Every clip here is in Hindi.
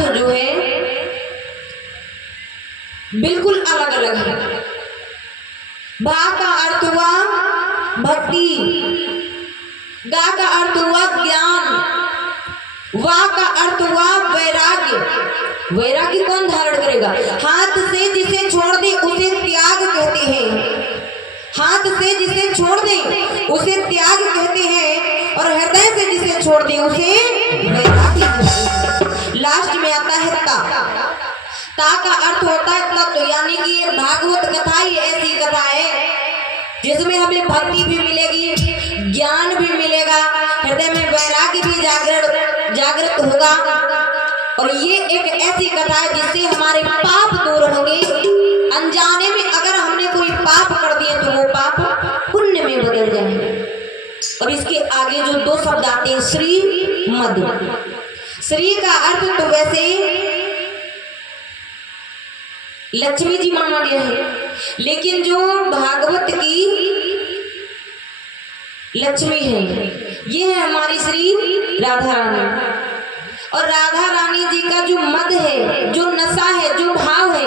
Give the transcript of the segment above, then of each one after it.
अर्थ जो है बिल्कुल अलग अलग है। भा का अर्थ हुआ भक्ति, गा का अर्थ हुआ ज्ञान, वा का अर्थ हुआ वैराग्य। वैराग्य कौन धारण करेगा? हाथ से जिसे छोड़ दे उसे त्याग कहते हैं। हाथ से जिसे छोड़ दे उसे त्याग कहते हैं और हृदय से जिसे छोड़ दे उसे वैराग्य कहते हैं। लास्ट में आता है ता का अर्थ होता है तत्व, यानी कि ये भागवत कथा ही ऐसी कथा है जिसमें हमें भक्ति भी मिलेगी, ज्ञान भी मिलेगा, हृदय में वैराग्य भी जागृत होगा। और ये एक ऐसी कथा है जिससे हमारे पाप दूर होंगे। अनजाने में अगर हमने कोई पाप कर दिए तो वो पाप पुण्य में बदल जाएंगे। और इसके आगे जो दो शब्द आते हैं श्री मद। श्री का अर्थ तो वैसे लक्ष्मी जी माना गया है, लेकिन जो भागवत की लक्ष्मी है ये है हमारी श्री राधा रानी। और राधा रानी जी का जो मद है, जो नशा है, जो भाव है,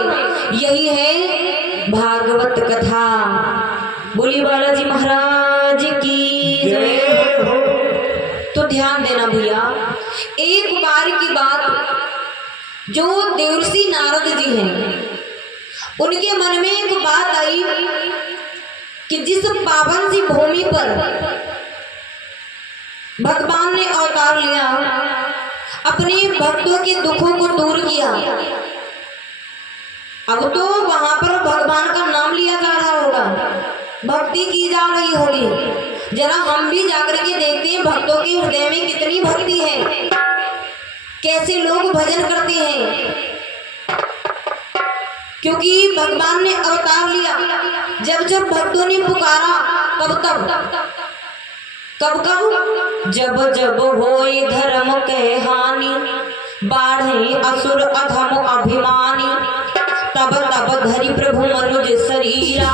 यही है भागवत कथा। बोली बालाजी महाराज की जय। तो ध्यान देना भैया, एक बार की बात, जो देवर्षि नारद जी हैं उनके मन में एक बात आई कि जिस पावन सी भूमि पर भगवान ने अवतार लिया, अपने भक्तों के दुखों को दूर किया, अब तो वहां पर भगवान का नाम लिया जा रहा होगा, भक्ति की जा रही होगी। जरा हम भी जाकर के देखते हैं भक्तों के हृदय में कितनी भक्ति है, कैसे लोग भजन करते हैं। क्योंकि भगवान ने अवतार लिया, जब जब भक्तों ने पुकारा कब जब जब होई धर्म के हानि, बाढ़े असुर अधम अभिमानी, तब तब धरि प्रभु मनुज शरीरा,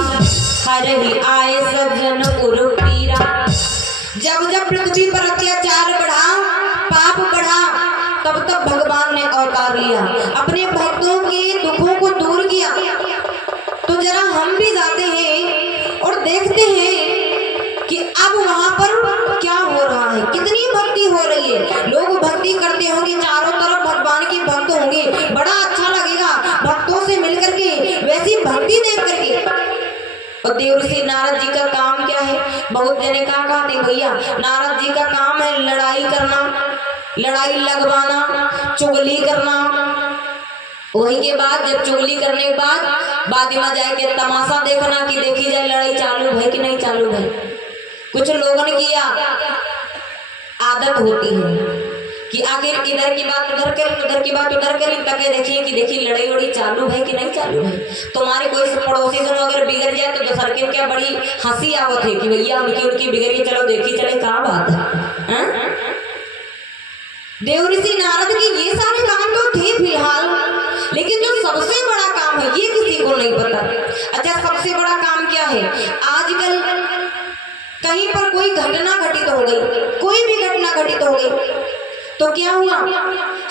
हरहि आए सज्जन उर पीरा। जब जब पृथ्वी पर अत्याचार बढ़ा, पाप बढ़ा, तब तब भगवान ने अवतार लिया, अपने भक्तों के दुखों को दूर किया। तो जरा हम भी जाते हैं और देखते हैं कि अब वहां पर क्या हो रहा है, कितनी भक्ति हो रही है। लोग भक्ति करते होंगे, चारों तरफ भगवान के भक्त होंगे, बड़ा अच्छा लगेगा भक्तों से मिल करके, वैसी भक्ति देख करके। और देवर्षि नारद जी का काम क्या है? बहुत जने कहा भैया नारद जी का काम है लड़ाई करना, लड़ाई लगवाना, चुगली करना। वही के बाद जब चुगली करने के बाद में जाके तमाशा देखना कि देखी जाए लड़ाई चालू है कि नहीं चालू है। कुछ लोगों ने किया आदत होती है कि आखिर इधर की बात उधर करी, उधर की बात उधर करी, तक देखिए कि देखिए लड़ाई वड़ी चालू है कि नहीं चालू है। तुम्हारे कोई पड़ोसी से अगर बिगड़ जाए तो दोसर के क्या बड़ी हंसी आवत है कि भैया उनकी बिगड़ी, चलो देखी चले कहाँ बात है। देवर्षि नारद के ये सारे काम तो थे फिलहाल, लेकिन जो सबसे बड़ा काम है ये किसी को नहीं पता। अच्छा, सबसे बड़ा काम क्या है? आजकल कहीं पर कोई घटना घटित हो गई, कोई भी घटना घटित हो गई तो क्या हुआ,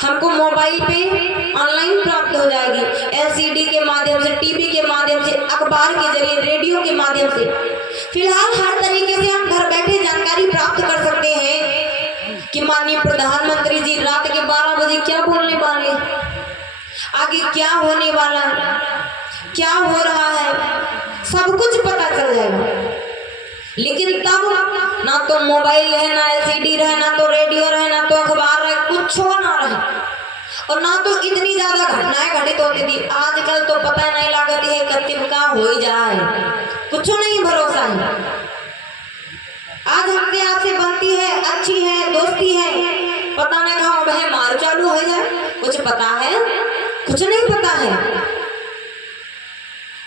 हमको मोबाइल पे ऑनलाइन प्राप्त हो जाएगी, एलसीडी के माध्यम से, टीवी के माध्यम से, अखबार के जरिए, रेडियो के माध्यम से। फिलहाल हर तरीके से हम घर बैठे जानकारी प्राप्त कर सकते हैं कि माननीय प्रधानमंत्री जी रात के 12 बजे क्या बोलने वाले, आगे क्या होने वाला है, क्या हो रहा है, सब कुछ पता चल जाएगा। लेकिन तब ना तो मोबाइल है, ना एलसीडी रहे, ना तो रेडियो रहे, ना तो अखबार रहे, कुछ ना रहे, और ना तो इतनी ज्यादा घटनाएं घटित होती थी। आजकल तो पता नहीं लगती है कब का हो ही जाए, कुछ नहीं भरोसा है। आज हमसे आपसे बनती है, अच्छी है, दोस्ती है, पता नहीं कहाँ वह मार चालू हो जाए, कुछ पता है, कुछ नहीं पता है।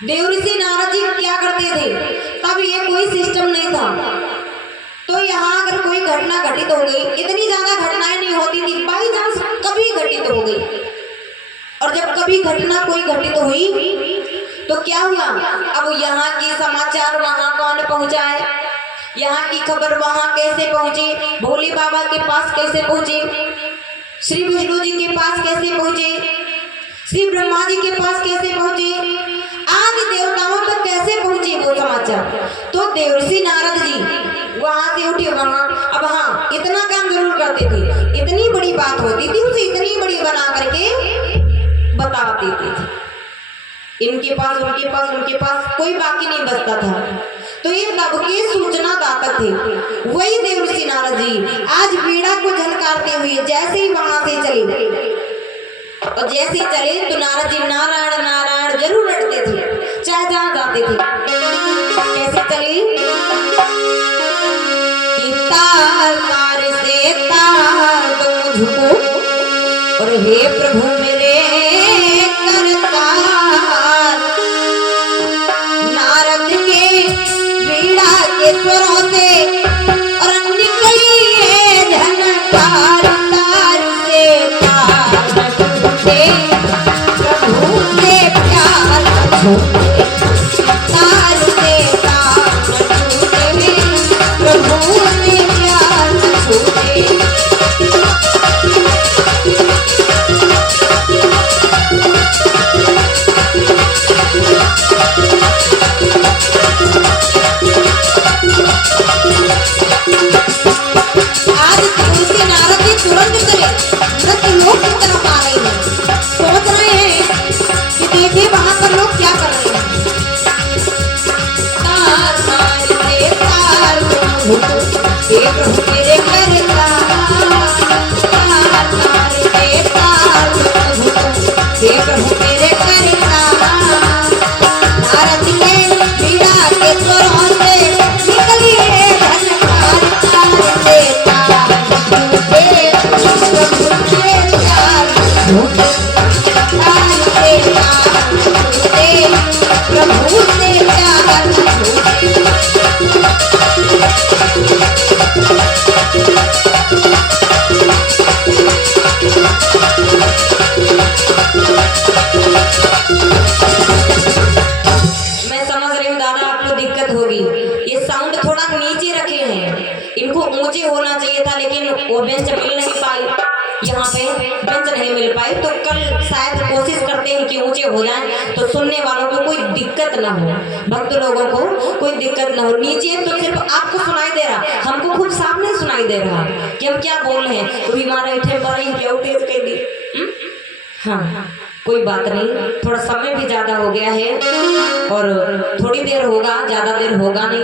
देवर्षि नारद जी क्या करते थे, तब ये कोई सिस्टम नहीं था। तो यहाँ अगर कोई घटना घटित हो गई, इतनी ज्यादा घटनाएं नहीं होती थी, बाई चांस कभी घटित हो गई, और जब कभी घटना कोई घटित हुई तो क्या हुआ, अब यहाँ के समाचार वहां कौन पहुंचाए, यहाँ की खबर वहां कैसे पहुंचे, भोले बाबा के पास कैसे पहुंचे, श्री विष्णु जी के पास कैसे पहुंचे, श्री ब्रह्मा जी के पास कैसे पहुंचे, आदि देवताओं तक कैसे पहुंचे वो समाचार। तो देवर्षि नारद जी वहां से उठे वहां। अब हाँ, इतना काम जरूर करते थे, इतनी बड़ी बात होती थी उसे इतनी बड़ी बना करके बता देते थे। इनके पास उनके पास कोई बाकी नहीं बचता था। तो ये तब के सूचना दाता थे वही देवर्षि नारद जी। आज वीणा को झनकारते हुए जैसे ही वहां से चले, और जैसे ही चले तो नारद जी नारायण नारायण जरूर रटते थे, चाहे जहां जाते थे। कैसे चले कि तार तार से तार दो झुको, और हे प्रभु मेरे करतार, नारद के वीणा के स्वरों से और निकलिए झनकार, तार से तार छूटे प्रभु से प्यार छूटे, तार से तार छूटे प्रभु से प्यार छूटे। इनको ऊंचे होना चाहिए था, लेकिन वो बेंच मिल नहीं पाई, यहाँ पे बेंच नहीं मिल पाई। तो कल शायद कोशिश करते हैं कि ऊंचे हो जाएं तो सुनने वालों को कोई दिक्कत ना हो, भक्त लोगों को कोई दिक्कत ना हो। नीचे तो सिर्फ आपको सुनाई दे रहा, हमको खूब सामने सुनाई दे रहा कि हम क्या बोल रहे हैं। तो हमारे तेज कह दी। हाँ कोई बात नहीं, थोड़ा समय भी ज़्यादा हो गया है और थोड़ी देर होगा, ज़्यादा देर होगा नहीं,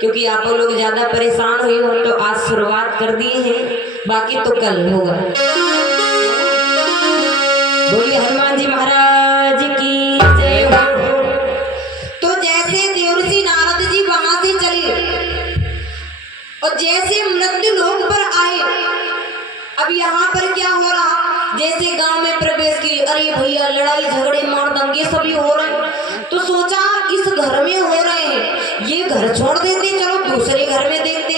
क्योंकि आप लोग ज़्यादा परेशान हुई हो तो आज शुरुआत कर दिए हैं, बाकी तो कल होगा। बोलिए हनुमान जी महाराज की जय हो। तो जैसे देवर्षि नारद जी वहां से चले और जैसे मृत्यु लोक पर आए, अब यहाँ पर क्या हो रहा, जैसे गांव में प्रवेश की, अरे भैया लड़ाई झगड़े मार दंगे सभी हो रहे हैं। तो सोचा इस घर में हो रहे हैं, ये घर छोड़ देते, चलो दूसरे घर में देखते।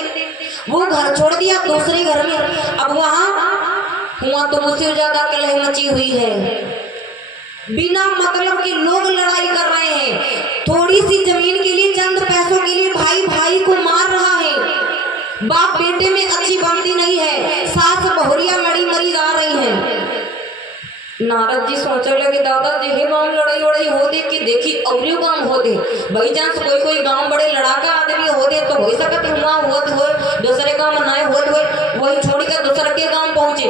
वो घर छोड़ दिया दूसरे घर में। अब वहां हुआ तो मुझसे ज्यादा कलह मची हुई है, बिना मतलब के लोग लड़ाई कर रहे हैं, थोड़ी सी जमीन के लिए, चंद पैसों के लिए भाई भाई को मार रहा है, बाप बेटे में अच्छी बनती नहीं है, सास बहुरिया लड़ी मरी जा रही है। नारद जी सोचने लगे दादाजी हे गांव लड़ाई वड़ाई हो दे कि देखी और गांव हो दे, भाई जान कोई गांव बड़े लड़ाका आदमी हो दे तो हो सकत हुआ होत हो, दूसरे गांव में नए होत हो, वही छोड़ कर दूसरे के गांव पहुंचे।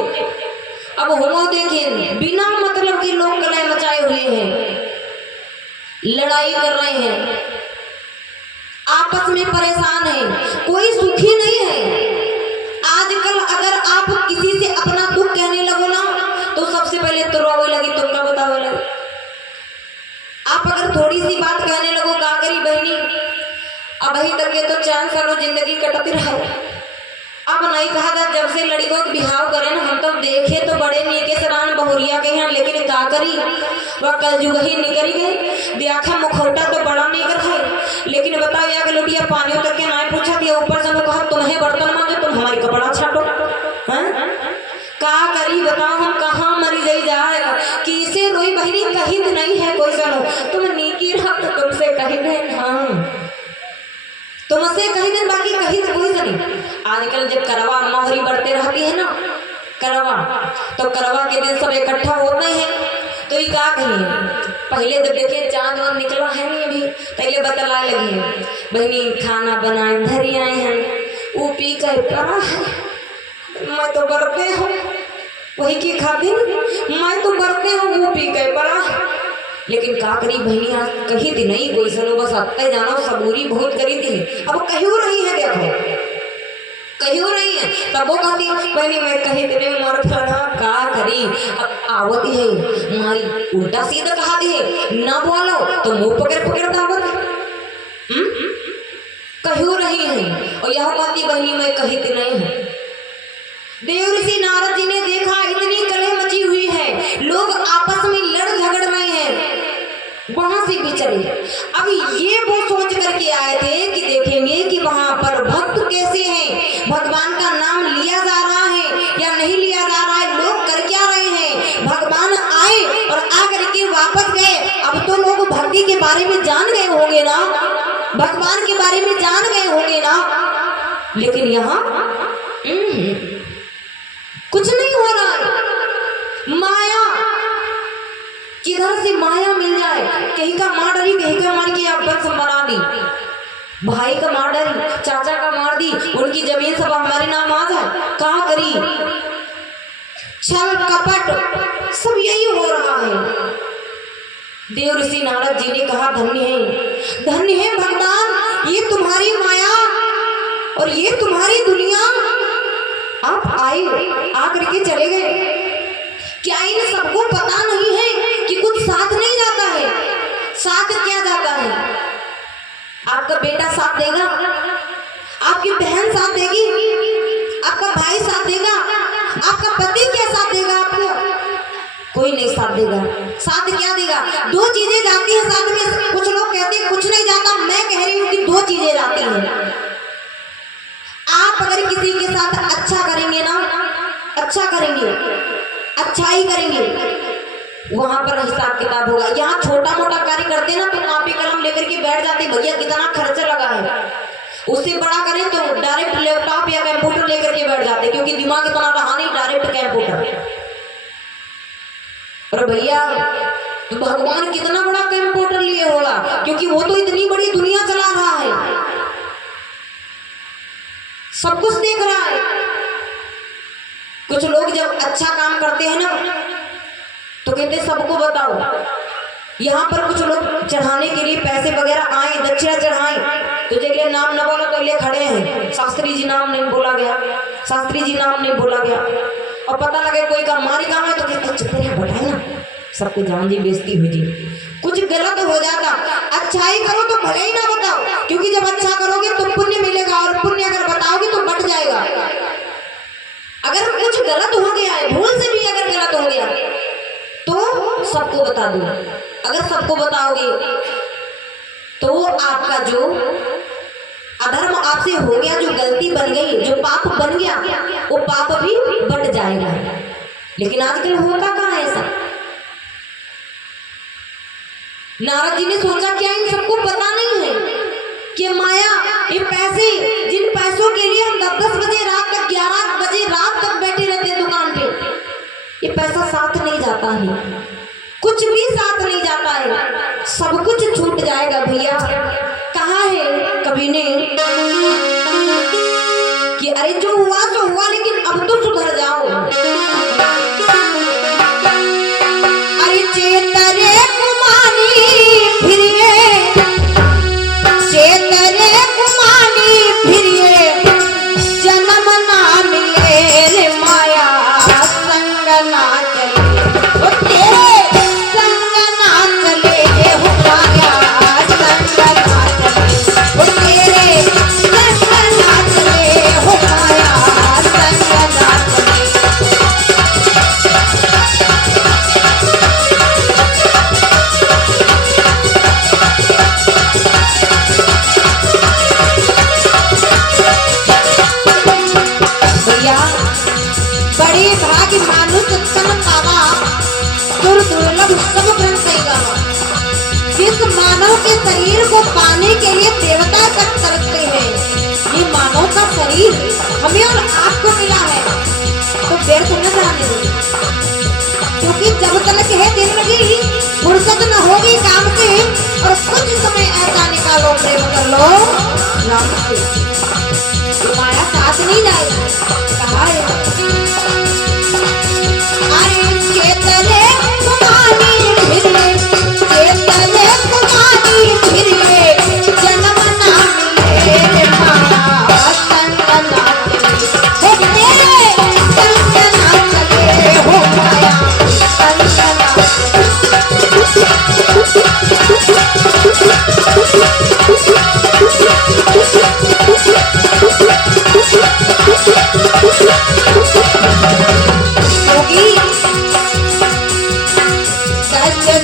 अब हुआ देखें बिना मतलब के लोग कलह मचाए हुए हैं, लड़ाई कर रहे हैं, आपस में परेशान है, कोई सुखी नहीं है। आजकल अगर आप किसी से अपना दुख कहने लगो ना तो सबसे पहले तो रोवे लगी, तुमका बतावे लगी। आप अगर थोड़ी सी बात कहने लगो का करी बहनी, अब अभी तक ये तो 4 सालों जिंदगी कटती रहे। अब नहीं कहा था जब से लड़कों के बिहाव करे ना, हम तो देखे तो बड़े नीके सरान बहुरिया के हैं, लेकिन का करी वह कल जुग ही निकली गई। देखा मुखौटा तो बड़ा निकर है, लेकिन बताओ या लुटिया पानी तक के ना पूछा दिया, ऊपर से कहा तुम्हें बर्तन मांगे, तुम हमारी कपड़ा छाटो। का करी बताओ, हम कहाँ मरी जाई जाएगा, किसे रोई बहनी कहीं नहीं है कोई सनो, तुम नीकी रहा तो तुमसे कहीं नहीं, हाँ तुमसे कहीं दिन बाकी कहीं तो कोई नहीं। आजकल जब करवा मोहरी बढ़ते रहती है ना करवा, तो करवा के दिन सब इकट्ठा होते हैं, तो ये क्या पहले जब देखे चांद वांद निकला है नहीं अभी, पहले बतलाए लगी है बहनी खाना बनाए धरी आए हैं, वो पी कर पड़ा है। मैं तो बरते हूँ वही की खातिर, मैं तो बरते हूँ वो पी कर पड़ा। लेकिन का करी बहनी आज कही थी नहीं कोई सनो, बस अत्ते जाना सबूरी बहुत करी थी। अब कहीं रही है, देखो कहीं रही है, तब वो कहती बहनी मैं कही थी नहीं मर फड़ा का करी। अब आवती है हमारी उल्टा सीधा कहा दी है, ना बोलो तो मुंह पकड़ पकड़ दावत कहीं रही है। और यह कहती बहनी मैं कही थी नहीं है। देव ऋषि नारद जी ने देखा इतनी कलह मची हुई है, लोग आपस में लड़ झगड़ रहे हैं, वहां से भी चले। अब ये वो सोच करके आए थे कि देखेंगे कि वहां पर भक्त कैसे हैं, भगवान का नाम लिया जा रहा है या नहीं लिया जा रहा है, लोग कर क्या रहे हैं। भगवान आए और आकर के वापस गए। अब तो लोग भक्ति के बारे में जान गए होंगे ना, भगवान के बारे में जान गए होंगे ना। लेकिन यहाँ कुछ नहीं हो रहा है। माया किधर से माया मिल जाए, कहीं का मार डरी, कहीं का मार के बस बना दी, भाई का मार डरी, चाचा का मार दी, उनकी जमीन सब हमारे नाम आ जाए, कहाँ करी। छल कपट सब यही हो रहा है। देव ऋषि नारद जी ने कहा धन्य है भगवान, ये तुम्हारी माया और ये तुम्हारी दुनिया। आप आए आकर के चले गए, क्या इन सबको पता नहीं है कि कुछ साथ नहीं जाता है। साथ क्या जाता है, आपका बेटा साथ देगा, आपकी बहन साथ देगी, आपका भाई साथ देगा, आपका पति क्या साथ देगा, आपको कोई नहीं साथ देगा। साथ क्या देगा, दो चीजें जाती हैं साथ में। कुछ लोग कहते हैं कुछ नहीं जाता, मैं कह रही हूँ कि दो चीजें जाती हैं। आप अगर किसी के साथ अच्छा करेंगे ना, अच्छा करेंगे, अच्छाई करेंगे, वहां पर हिसाब किताब होगा। यहाँ छोटा मोटा कार्य करते ना तो कॉपी कलम लेकर के बैठ जाते, भैया कितना खर्चा लगा है। उससे बड़ा करें तो डायरेक्ट लैपटॉप या कंप्यूटर लेकर के बैठ जाते, क्योंकि दिमाग इतना रहा नहीं, डायरेक्ट कंप्यूटर। और भैया भगवान कितना बड़ा कंप्यूटर लिए होगा, क्योंकि वो तो इतनी बड़ी दुनिया चला रहा है, सब कुछ देख रहा है। कुछ लोग जब अच्छा काम करते हैं ना तो कहते सबको बताओ। यहाँ पर कुछ लोग चढ़ाने के लिए पैसे वगैरह आए, दक्षिणा चढ़ाए, तो जगह नाम न बोला तो ले खड़े हैं, शास्त्री जी नाम नहीं बोला गया, शास्त्री जी नाम नहीं बोला गया। और पता लगे कोई का मारी काम है तो कहते चुप रहे बताए ना, सबको जान जी बेइज्जती हुई जी। कुछ गलत हो जाता, अच्छाई करो तो भले ही ना बताओ, क्योंकि जब अच्छा करोगे तो पुण्य मिलेगा, और पुण्य अगर बताओगे तो बढ़ जाएगा। अगर कुछ गलत हो गया है, भूल से भी अगर गलत हो गया तो सबको बता दो। अगर सबको बताओगे तो आपका जो अधर्म आपसे हो गया, जो गलती बन गई, जो पाप बन गया, वो पाप भी बढ़ जाएगा। लेकिन आजकल होता कहाँ है ऐसा। नारद जी ने सोचा क्या इन सबको पता नहीं है कि माया, ये पैसे, जिन पैसों के लिए हम 10-10 बजे रात तक, 11 बजे रात तक बैठे रहते हैं दुकान पे, ये पैसा साथ नहीं जाता है, कुछ भी साथ नहीं जाता है, सब कुछ छूट जाएगा भैया। कहाँ है कभी ने कि अरे जो हुआ तो हुआ, लेकिन अब तो सुधर जाओ। अरे चेतरे कुमारी फिरिए, चेतरे कुमारी फिरिए, जन्म ना मिले रे माया संग ना चले, ओ तेरे संग ना चले हो माया संग ना चले, ओ तेरे संग ना चले हो माया संग ना चले। बड़ी भाग्य मानुष उत्तम पावा, दुर्लभ सब ग्रंथ गावा। जिस मानव के शरीर को पाने के लिए देवता तक तरसते हैं, ये मानव का शरीर हमें और आपको मिला है तो व्यर्थ न जाने दो, क्योंकि जब तक है जिंदगी फुर्सत न होगी और कुछ समय ऐसा निकालो, प्रेम कर लो राम से। माया साथ नहीं जाएगा। कहा है अरे चेतने कुमारी फिरे, चेतने कुमारी फिरे, जन्म ना मिले रे माया संग ना चले, हो तेरे संग ना चले, हो माया संग ना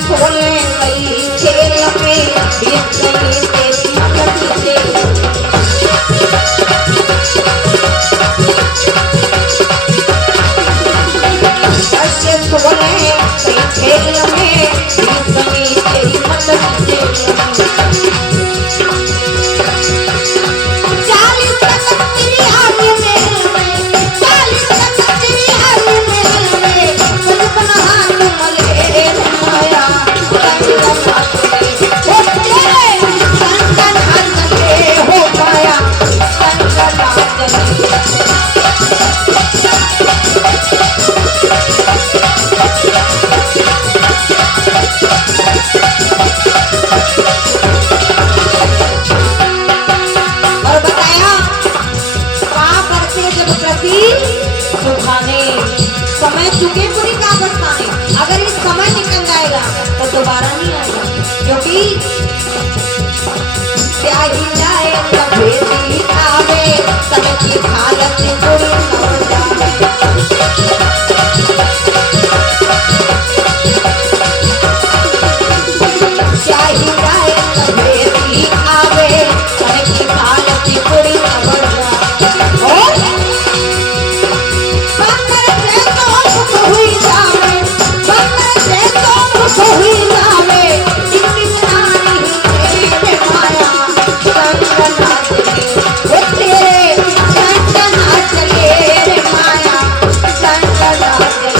खोले गई खेल में बीत गई तेरी मदद से। कैसे खोले गई खेल में बीत गई तेरी मदद से। 40 तक तेरी आगे में, 40 तक तेरी आगे में, बचपन हाथ मले माया समय चुके पूरी का बरसाने। अगर इस समय निकल जाएगा तो दोबारा नहीं आएगा, क्योंकि प्याही जाए सफेदी आवे, समय की हालत बुरी हो जाए। प्याही जाए सफेदी आवे, समय की हालत बुरी हो जाए। हुई जावे, से तो हुई जावे, तेरे माया संग ना चले, वो तेरे संग ना चले रे माया संग ना चले।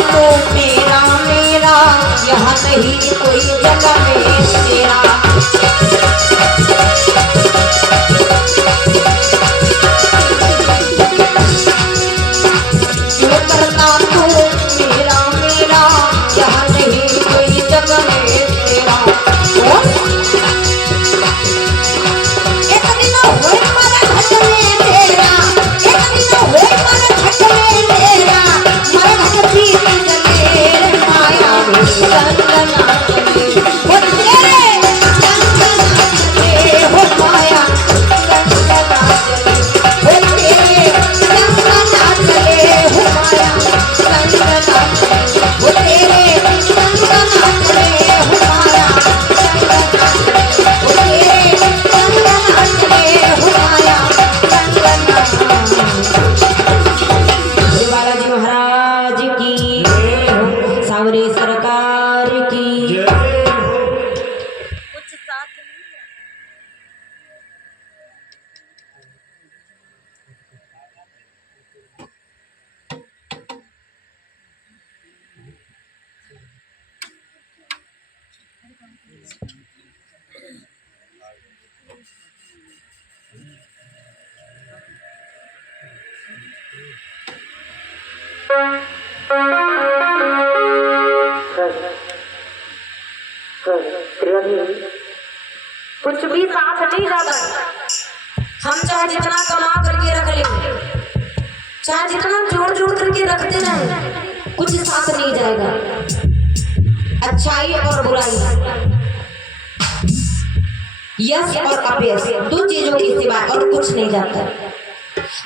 तो मेरा मेरा यहाँ नहीं कोई जगह में तेरा। क्यों करता तू मेरा मेरा यहाँ नहीं कोई जगह में तेरा। एक दिन हुए मारा घट में तेरा, एक दिन हुए मारा घट में तेरा, मारा घट भी माया संग ना चले, वो तेरे संग ना चले, हो माया संग ना चले, वो तेरे संग ना चले, हो माया संग ना चले, वो तेरे संग ना चले, हो माया संग ना चले, वो तेरे संग ना चले, हो माया संग ना चले। बालाजी महाराज की, सावरे सरकार की। कुछ साथ कुछ भी साथ नहीं जाता। हम चाहे जितना कमा करके रख लेंगे, चाहे जितना जोड़ जोड़ करके रखते रहे, कुछ साथ नहीं जाएगा। अच्छाई और बुराई, यश और अपयश, दो चीजों के सिवा और कुछ नहीं जाता।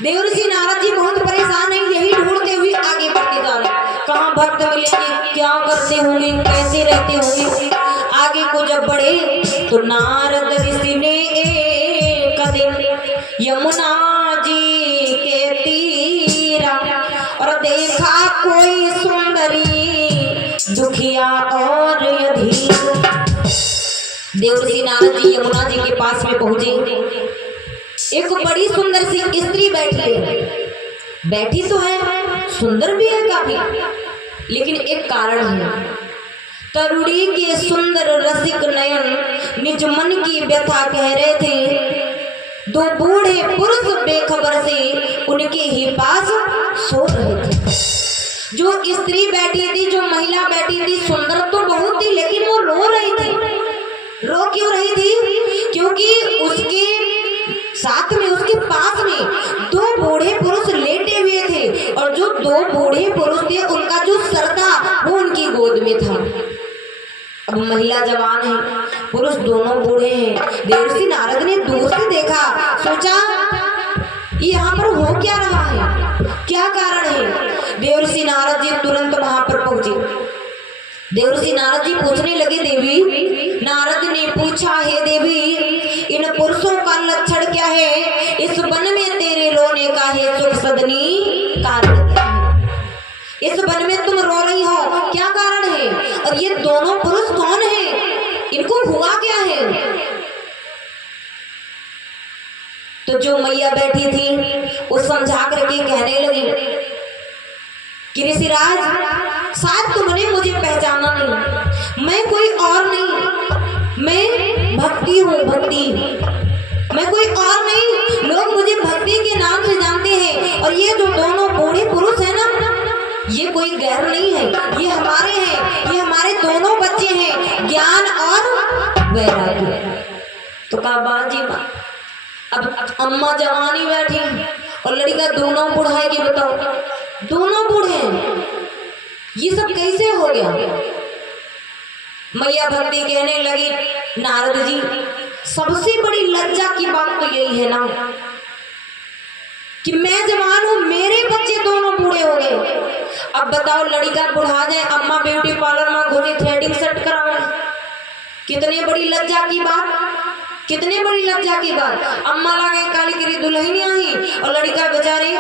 देवर्षि नारद जी बहुत परेशान हैं, यही ढूंढते हुए आगे बढ़ते जा रहे। कहाँ भक्त मिलेंगे, क्या करते होंगे, कैसे रहते होंगे। आगे को जब बढ़े तो नारद ऋषि ने एक दिन यमुना जी के तीरा और देखा कोई सुंदरी देवर्षि नारद जी यमुना जी के पास में पहुंचे। एक बड़ी सुंदर सी स्त्री बैठी है, बैठी तो है, सुंदर भी है काफी, लेकिन एक कारण है। तरुणी के सुंदर रसिक नयन निज मन की व्यथा कह रहे थे। दो बूढ़े पुरुष बेखबर से उनके ही पास सो रहे थे। जो स्त्री बैठी थी, जो महिला बैठी थी, सुंदर तो बहुत थी, लेकिन वो रो रही थी। रो क्यों रही थी? क्योंकि उसके साथ में, उसके पास में दो बूढ़े पुरुष लेटे हुए थे, और जो दो बूढ़े पुरुष थे उनका जो सर था वो उनकी गोद में था। अब महिला जवान है, पुरुष दोनों बूढ़े हैं। देवर्षि नारद ने दूर से देखा, सोचा ये यहाँ पर हो क्या रहा है, क्या कारण है। देवर्षि नारद जी तुरंत वहां पर पहुंचे। देवर्षि नारद जी पूछने लगे, देवी। नारद ने पूछा, हे देवी, इन पुरुषों का लक्षण क्या है? इस वन में तेरे रोने का है सुख सदनी कारण क्या है? इस वन में तुम रो रही हो, क्या कारण है? और ये दोनों पुरुष कौन हैं? इनको हुआ क्या है? तो जो मैया बैठी थी वो समझा करके कहने लगी कि ऋषिराज, शायद तुमने मुझे पहचाना नहीं, मैं कोई और नहीं, मैं भक्ति हूँ, भक्ति, मैं कोई और नहीं। लोग मुझे भक्ति के नाम से जानते हैं। और ये जो दोनों बूढ़े पुरुष हैं ना, ये कोई गैर नहीं है, ये हमारे हैं, ये हमारे दोनों बच्चे हैं, ज्ञान और वैराग्य। तो कहा, बाजी माँ, अब अम्मा जवानी बैठी और लड़का दोनों बूढ़ा है, कि बताओ, दोनों बूढ़े हैं, ये सब कैसे हो गया? मैया भक्ति कहने लगी, नारद जी, सबसे बड़ी लज्जा की बात तो यही है ना कि मैं जवान हूं, मेरे बच्चे दोनों बूढ़े हो गए। अब बताओ, लड़का बुढ़ा जाए, अम्मा ब्यूटी पार्लर में घुसी थ्रेडिंग सेट करावे, कितनी बड़ी लज्जा की बात, कितने बड़ी लज्जा की बात। अम्मा लगे काली करी दुल्हन आई और लड़का बेचारी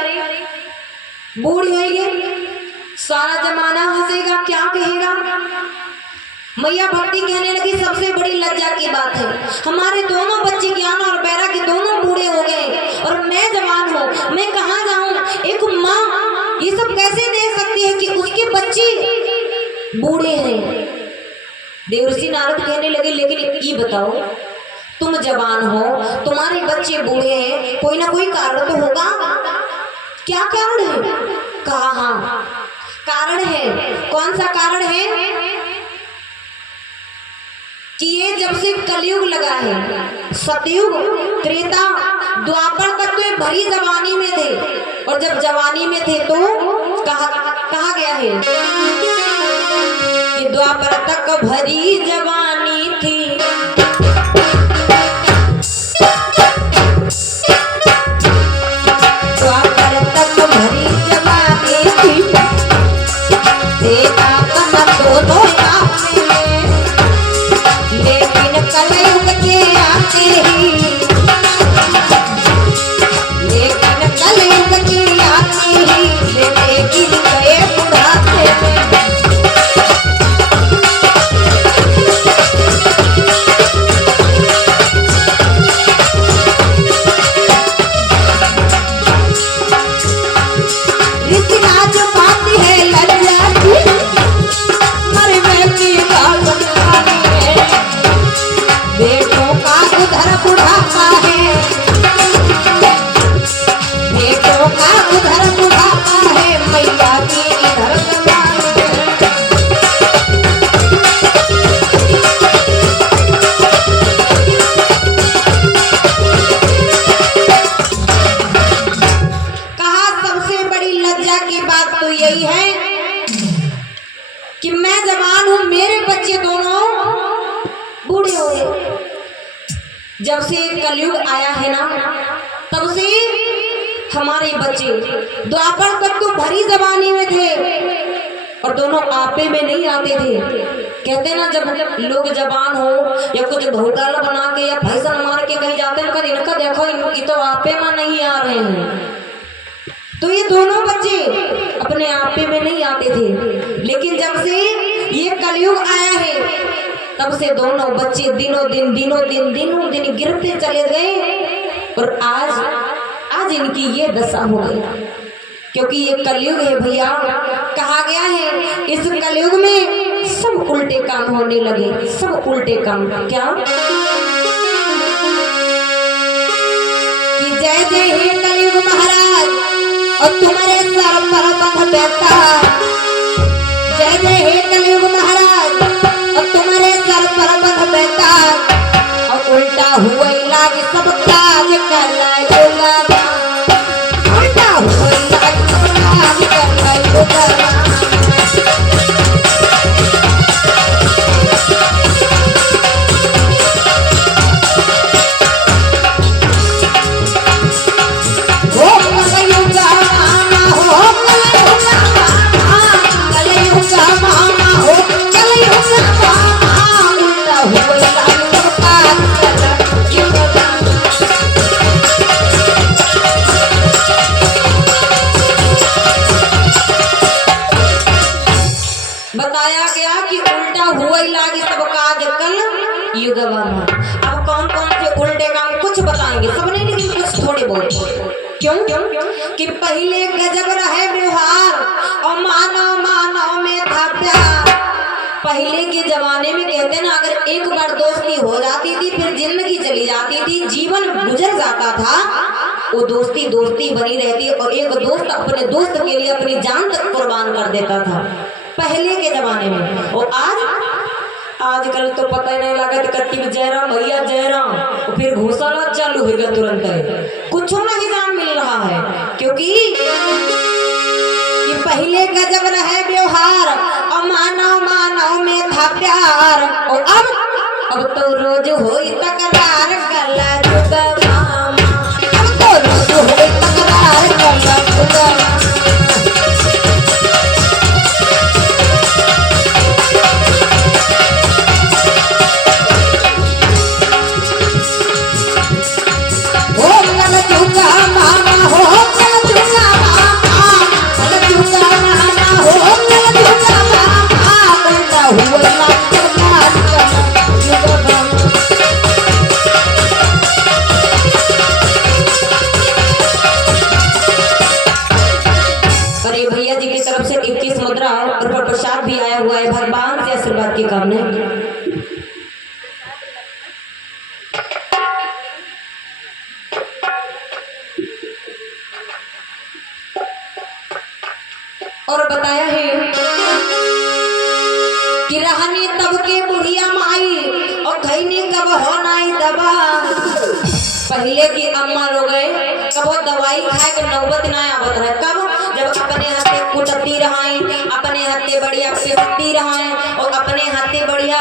बूढ़ी हो गई, सारा जमाना हंसेगा, क्या कहेगा। मैया भक्ति कहने लगी, सबसे बड़ी लज्जा की बात है, हमारे दोनों बच्चे ज्ञान और वैराग्य दोनों बूढ़े हो गए और मैं जवान हूँ, मैं कहाँ जाऊँ। एक माँ ये सब कैसे देख सकती है कि उसके बच्चे बूढ़े हैं। देवर्षि नारद कहने लगे, लेकिन ये बताओ, तुम जवान हो, तुम्हारे बच्चे बूढ़े हैं, कोई ना कोई कारण तो होगा, क्या कारण है? कहा, हाँ कारण है। कौन सा कारण है? कि ये जब से कलयुग लगा है, सतयुग, त्रेता, द्वापर तक तो ये भरी जवानी में थे, और जब जवानी में थे तो कहा गया है कि द्वापर तक भरी जवानी थी, जब से कलयुग आया है ना, तब से हमारे बच्चे द्वापर तक तो भरी जवानी में थे और दोनों आपे में नहीं आते थे। कहते ना, जब लोग जवान हो या कुछ घोटाला बना के या फैशन मार के कहीं जाते हैं, इनका देखो, ये तो आपे में नहीं आ रहे हैं। तो ये दोनों बच्चे अपने आपे में नहीं आते थे, लेकिन जब से ये कलयुग आया है तब से दोनों बच्चे दिनों दिन गिरते चले गए और आज इनकी ये दशा हो गई। क्योंकि ये कलयुग है भैया, कहा गया है इस कलयुग में सब उल्टे काम होने लगे, सब उल्टे काम। क्या कि जय जय हे कलयुग महाराज और तुम्हारे सर पर बंध बैठा, जय जय हे कलयुग महाराज और तुम्हारे सर पर बंध बैठा और उल्टा हुआ लाग सब काज कलयुगा, उल्टा हुआ लाग सब काज कलयुगा। बताया गया कि उल्टा हुआ ही लागी सब काज कल युगवा। अब कौन कौन से उल्टे काम कुछ बताएंगे, सब नहीं लेकिन कुछ थोड़े बहुत। क्यों कि पहले गजब रहे व्यवहार और मानव में था प्यार। पहले के जमाने में कहते ना, अगर एक बार दोस्ती हो जाती थी फिर जिंदगी चली जाती थी, जीवन गुजर जाता था, वो दोस्ती बनी रहती और एक दोस्त अपने दोस्त के लिए अपनी जान तक कुर्बान कर देता था पहले के जमाने में। और आजकल तो पता ही नहीं लगा कत्ती में जयराम भैया जयराम, और फिर घोषणा चालू हो गया तुरंत है, कुछ नहीं जान मिल रहा है। क्योंकि कि पहले गजब रहे व्यवहार और मानव में था प्यार, और अब तो रोज होई तकरार गला जुगवा, अब तो रोज होई तकरार गला जुगवा। भैया जी की तरफ से 21 मुद्रा और प्रसाद भी आया हुआ है, भगवान से आशीर्वाद की कामना। और बताया है कि रहनी तब के बुढ़िया माई और खैनी कब होना ही दबा। पहले की अम्मा लोग कब दवाई खाए के नौबत ना आवत रहे, कब जब अपने हाथे कुटती रहाई, अपने हाथे बढ़िया पिसती रहाई और अपने हाथे बढ़िया